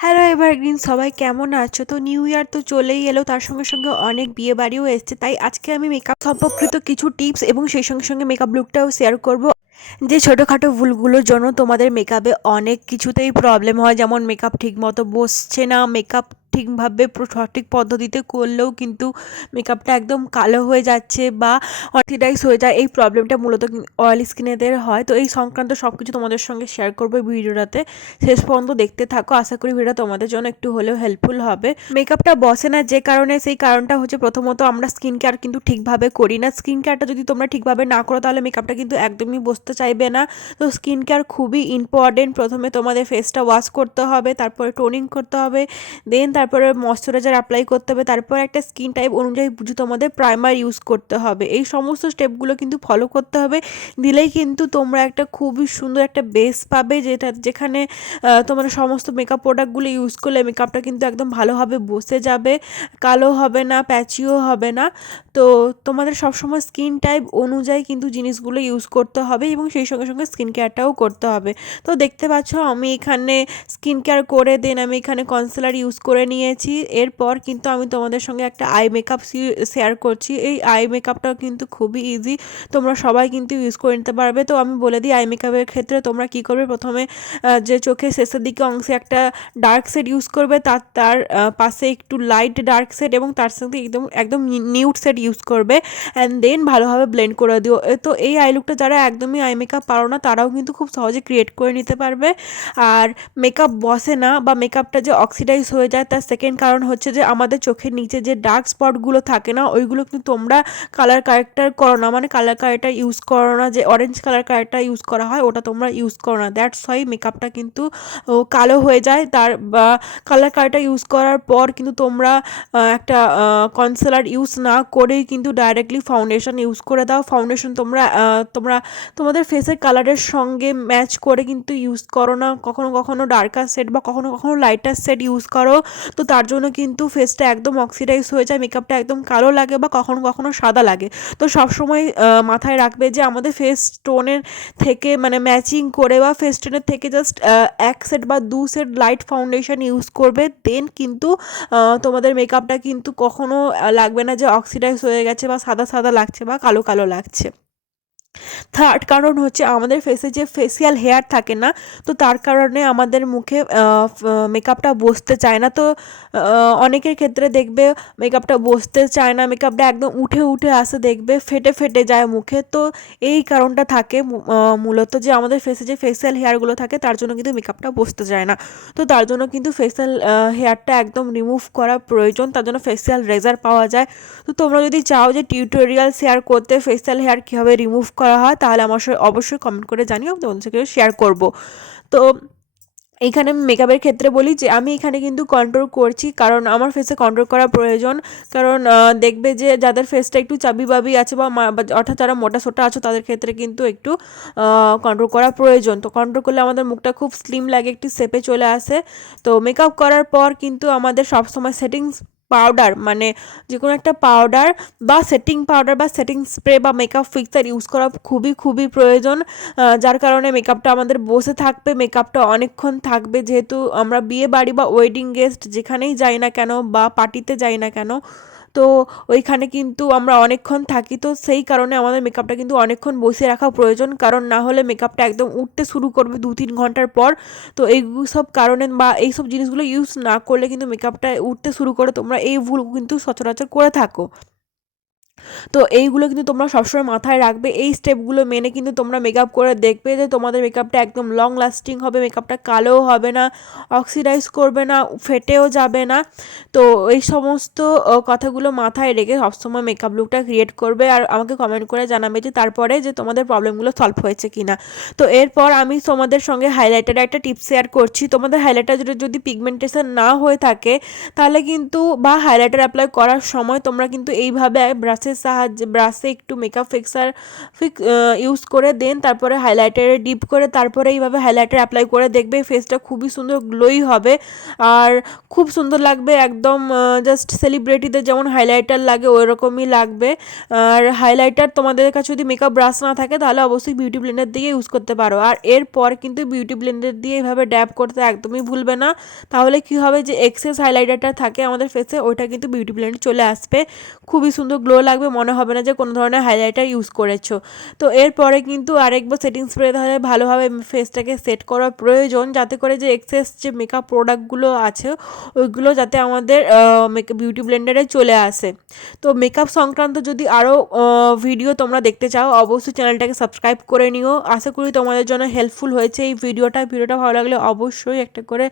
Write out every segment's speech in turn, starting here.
Hello evergreen, সবাই কেমন আছো? তো নিউ ইয়ার তো চলেই এলো, তার সঙ্গে সঙ্গে অনেক বিয়ে বাড়িও এসছে। তাই আজকে আমি মেকআপ সম্পর্কিত কিছু টিপস এবং সেই সঙ্গে সঙ্গে মেকআপ লুকটাও শেয়ার করব। যে ছোটোখাটো ভুলগুলোর জন্য তোমাদের মেকআপে অনেক কিছুতেই প্রবলেম হয়, যেমন মেকআপ ঠিকমতো বসছে না, মেকআপ ঠিকভাবে সঠিক পদ্ধতিতে করলেও কিন্তু মেকআপটা একদম কালো হয়ে যাচ্ছে বা অক্সিডাইজ হয়ে যায়। এই প্রবলেমটা মূলত অয়েল স্কিনেদের হয়। তো এই সংক্রান্ত সব কিছু তোমাদের সঙ্গে শেয়ার করবো ভিডিওটাতে। শেষ পর্যন্ত দেখতে থাকো, আশা করি ভিডিওটা তোমাদের জন্য একটু হলেও হেল্পফুল হবে। মেকআপটা বসে না যে কারণে, সেই কারণটা হচ্ছে প্রথমত আমরা স্কিন কেয়ার কিন্তু ঠিকভাবে করি না। স্কিন কেয়ারটা যদি তোমরা ঠিকভাবে না করো তাহলে মেকআপটা কিন্তু একদমই বসতে চাইবে না। তো স্কিন কেয়ার খুবই ইম্পর্টেন্ট। প্রথমে তোমাদের ফেসটা ওয়াশ করতে হবে, তারপরে টোনিং করতে হবে, দেন তারপরে ময়শ্চারাইজার অ্যাপ্লাই করতে হবে, তারপর একটা স্কিন টাইপ অনুযায়ী বুঝে তোমাদের প্রাইমার ইউজ করতে হবে। এই সমস্ত স্টেপগুলো কিন্তু ফলো করতে হবে, দিলেই কিন্তু তোমরা একটা খুবই সুন্দর একটা বেস পাবে, যেখানে তোমরা সমস্ত মেকআপ প্রোডাক্টগুলো ইউজ করলে মেকআপটা কিন্তু একদম ভালোভাবে বসে যাবে, কালো হবে না, প্যাচিও হবে না। তো তোমাদের সবসময় স্কিন টাইপ অনুযায়ী কিন্তু জিনিসগুলো ইউজ করতে হবে এবং সেই সঙ্গে সঙ্গে স্কিন কেয়ারটাও করতে হবে। তো দেখতে পাচ্ছ আমি এখানে স্কিন কেয়ার করে দেন আমি এখানে কনসিলার ইউজ করে নিয়েছি। এরপর কিন্তু আমি তোমাদের সঙ্গে একটা আই মেকআপ শেয়ার করছি। এই আই মেকআপটাও কিন্তু খুবই ইজি, তোমরা সবাই কিন্তু ইউজ করে নিতে পারবে। তো আমি বলে দিই আই মেকআপের ক্ষেত্রে তোমরা কী করবে। প্রথমে যে চোখের শেষের দিকে অংশে একটা ডার্ক শেড ইউজ করবে, তার পাশে একটু লাইট ডার্ক শেড এবং তার সাথে একদম একদম নিউড শেড ইউজ করবে, অ্যান্ড দেন ভালোভাবে ব্লেন্ড করে দিও। তো এই আই লুকটা যারা একদমই আই মেকআপ পারো না তারাও কিন্তু খুব সহজে ক্রিয়েট করে নিতে পারবে। আর মেকআপ বসে না বা মেকআপটা যে অক্সিডাইজ হয়ে যায় তার সেকেন্ড কারণ হচ্ছে যে আমাদের চোখের নিচে যে ডার্ক স্পটগুলো থাকে না, ওইগুলো কিন্তু তোমরা কালার কারেক্টার করো না, মানে কালার কারেক্টার ইউজ করো না। যে অরেঞ্জ কালার কারেক্টার ইউজ করা হয় ওটা তোমরা ইউজ করো না, দ্যাটস ওয়াই মেকআপটা কিন্তু কালো হয়ে যায়। তার বা কালার কারেক্টার ইউজ করার পর কিন্তু তোমরা একটা কনসিলার ইউজ না করেই কিন্তু ডাইরেক্টলি ফাউন্ডেশন ইউজ করে দাও। ফাউন্ডেশন তোমরা তোমাদের ফেসের কালারের সঙ্গে ম্যাচ করে কিন্তু ইউজ করো না, কখনো কখনো ডার্কার শেড বা কখনো কখনো লাইটার শেড ইউজ করো। তো তার জন্য কিন্তু ফেসটা একদম অক্সিডাইজ হয়ে যায়, মেকআপটা একদম কালো লাগে বা কখনো কখনো সাদা লাগে। তো সবসময় মাথায় রাখবে যে আমাদের ফেস টোনের থেকে মানে ম্যাচিং করে বা ফেস টোনের থেকে জাস্ট এক সেট বা দু সেট লাইট ফাউন্ডেশন ইউজ করবে, দেন কিন্তু তোমাদের মেকআপটা কিন্তু কখনো লাগবে না যে অক্সিডাইজ হয়ে গেছে বা সাদা সাদা লাগছে বা কালো কালো লাগছে। থার্ড কারণ হচ্ছে আমাদের ফেসে যে ফেসিয়াল হেয়ার থাকে না, তো তার কারণে আমাদের মুখে মেকআপটা বসতে চায় না। তো অনেকের ক্ষেত্রে দেখবে মেকআপটা বসতে চায় না, মেকআপটা একদম উঠে উঠে আসে, দেখবে ফেটে ফেটে যায় মুখে। তো এই কারণটা থাকে মূলত, যে আমাদের ফেসে যে ফেসিয়াল হেয়ারগুলো থাকে তার জন্য কিন্তু মেকআপটা বসতে চায় না। তো তার জন্য কিন্তু ফেসিয়াল হেয়ারটা একদম রিমুভ করা প্রয়োজন, তার জন্য ফেসিয়াল রেজার পাওয়া যায়। তো তোমরা যদি চাও যে টিউটোরিয়াল শেয়ার করতে ফেসিয়াল হেয়ার কীভাবে রিমুভ করা হয় তাহলে আমার সাথে অবশ্যই কমেন্ট করে জানিও, আমি তোমাদের সাথে শেয়ার করব। তো এইখানে আমি মেকআপের ক্ষেত্রে বলি যে আমি এখানে কিন্তু কন্ট্রোল করছি, কারণ আমার ফেসে কন্ট্রোল করা প্রয়োজন। কারণ দেখবে যে যাদের ফেসটা একটু চাবি বাবি আছে বা অর্থাৎ যারা মোটা সোটা আছো তাদের ক্ষেত্রে কিন্তু একটু কন্ট্রোল করা প্রয়োজন। তো কন্ট্রোল করলে আমাদের মুখটা খুব স্লিম লাগে, একটু শেপে চলে আসে। তো মেকআপ করার পর কিন্তু আমাদের সবসময় সেটিংস পাউডার, মানে যে কোনো একটা পাউডার বা সেটিং পাউডার বা সেটিং স্প্রে বা মেকআপ ফিক্সার ইউজ করা খুবই খুবই প্রয়োজন, যার কারণে মেকআপটা আমাদের বসে থাকবে, মেকআপটা অনেকক্ষণ থাকবে। যেহেতু আমরা বিয়ে বাড়ি বা ওয়েডিং গেস্ট যেখানেই যাই না কেন বা পার্টিতে যাই না কেন, তো ওইখানে কিন্তু আমরা অনেকক্ষণ থাকি। তো সেই কারণে আমাদের মেকআপটা কিন্তু অনেকক্ষণ বসিয়ে রাখা প্রয়োজন, কারণ না হলে মেকআপটা একদম উঠতে শুরু করবে 2-3 ঘন্টার পর। তো এই সব কারণে বা এই সব জিনিসগুলো ইউজ না করলে কিন্তু মেকআপটা উঠতে শুরু করে, তোমরা এই ভুল কিন্তু সচরাচর করে থাকো। তো এইগুলো কিন্তু তোমরা সবসময় মাথায় রাখবে, এই স্টেপগুলো মেনে কিন্তু তোমরা মেকআপ করে দেখবে যে তোমাদের মেকআপটা একদম লং লাস্টিং হবে, মেকআপটা কালোও হবে না, অক্সিডাইজ করবে না, ফেটেও যাবে না। তো এই সমস্ত কথাগুলো মাথায় রেখে সবসময় মেকআপ লুকটা ক্রিয়েট করবে আর আমাকে কমেন্ট করে জানাবে যে তারপরে যে তোমাদের প্রবলেমগুলো সলভ হয়েছে কিনা। তো এরপর আমি তোমাদের সঙ্গে হাইলাইটারের একটা টিপস শেয়ার করছি। তোমাদের হাইলাইটার যদি পিগমেন্টেশন না হয়ে থাকে তাহলে কিন্তু বা হাইলাইটার অ্যাপ্লাই করার সময় তোমরা কিন্তু এইভাবে ব্রাশে ব্রাশের সাহায্যে ব্রাশে একটু মেকআপ ফিক্সার ইউজ করে দেন, তারপরে হাইলাইটারে ডিপ করে তারপরে এইভাবে হাইলাইটার অ্যাপ্লাই করে দেখবে ফেসটা খুবই সুন্দর গ্লোই হবে আর খুব সুন্দর লাগবে, একদম জাস্ট সেলিব্রিটিদের যেমন হাইলাইটার লাগে ওই রকমই লাগবে। আর হাইলাইটার তোমাদের কাছে যদি মেকআপ ব্রাশ না থাকে তাহলে অবশ্যই বিউটি ব্লেন্ডার দিয়ে ইউজ করতে পারো। আর এরপর কিন্তু বিউটি ব্লেন্ডার দিয়ে এইভাবে ড্যাব করতে একদমই ভুলবে না, তাহলে কি হবে যে এক্সেস হাইলাইটারটা থাকে আমাদের ফেসে ওইটা কিন্তু বিউটি ব্লেন্ডার চলে আসবে, খুবই সুন্দর গ্লো লাগবে, মনে হবে না যে কোনো ধরনের হাইলাইটার ইউজ করেছো। তো এরপরে কিন্তু আরেকবার সেটিং স্প্রে তাহলে ভালোভাবে ফেসটাকে সেট করা প্রয়োজন, যাতে করে যে এক্সেস যে মেকআপ প্রোডাক্টগুলো আছে ওইগুলো যাতে আমাদের বিউটি ব্লেন্ডারে চলে আসে। তো মেকআপ সংক্রান্ত যদি আরও ভিডিও তোমরা দেখতে চাও অবশ্যই চ্যানেলটাকে সাবস্ক্রাইব করে নিও। আশা করি তোমাদের জন্য হেল্পফুল হয়েছে এই ভিডিওটা ভালো লাগলে অবশ্যই একটা করে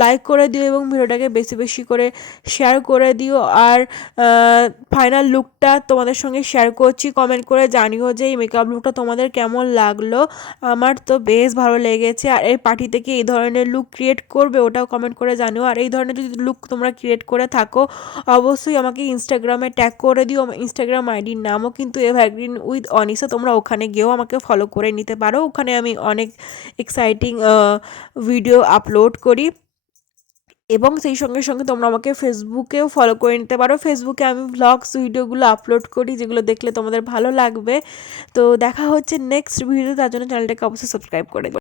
লাইক করে দিও এবং ভিডিওটাকে বেশি বেশি করে শেয়ার করে দিও। আর ফাইনাল লুকটা তোমাদের সঙ্গে শেয়ার করছি, কমেন্ট করে জানিও যে এই মেকআপ লুকটা তোমাদের কেমন লাগলো। আমার তো বেশ ভালো লেগেছে। আর এই পার্টি থেকে এই ধরনের লুক ক্রিয়েট করবে ওটাও কমেন্ট করে জানিও। আর এই ধরনের যদি লুক তোমরা ক্রিয়েট করে থাকো অবশ্যই আমাকে ইনস্টাগ্রামে ট্যাগ করে দিও। আমার ইনস্টাগ্রাম আইডির নামও কিন্তু এভারগ্রিন উইথ অনিশা, তোমরা ওখানে গিয়েও আমাকে ফলো করে নিতে পারো, ওখানে আমি অনেক এক্সাইটিং ভিডিও আপলোড করি। এবং সেই সঙ্গে সঙ্গে তোমরা আমাকে ফেসবুকেও ফলো করে নিতে পারো, ফেসবুকে আমি ভ্লগস ভিডিওগুলো আপলোড করি যেগুলো দেখলে তোমাদের ভালো লাগবে। তো দেখা হচ্ছে নেক্সট ভিডিও, তার জন্য চ্যানেলটাকে অবশ্যই সাবস্ক্রাইব করে দিও।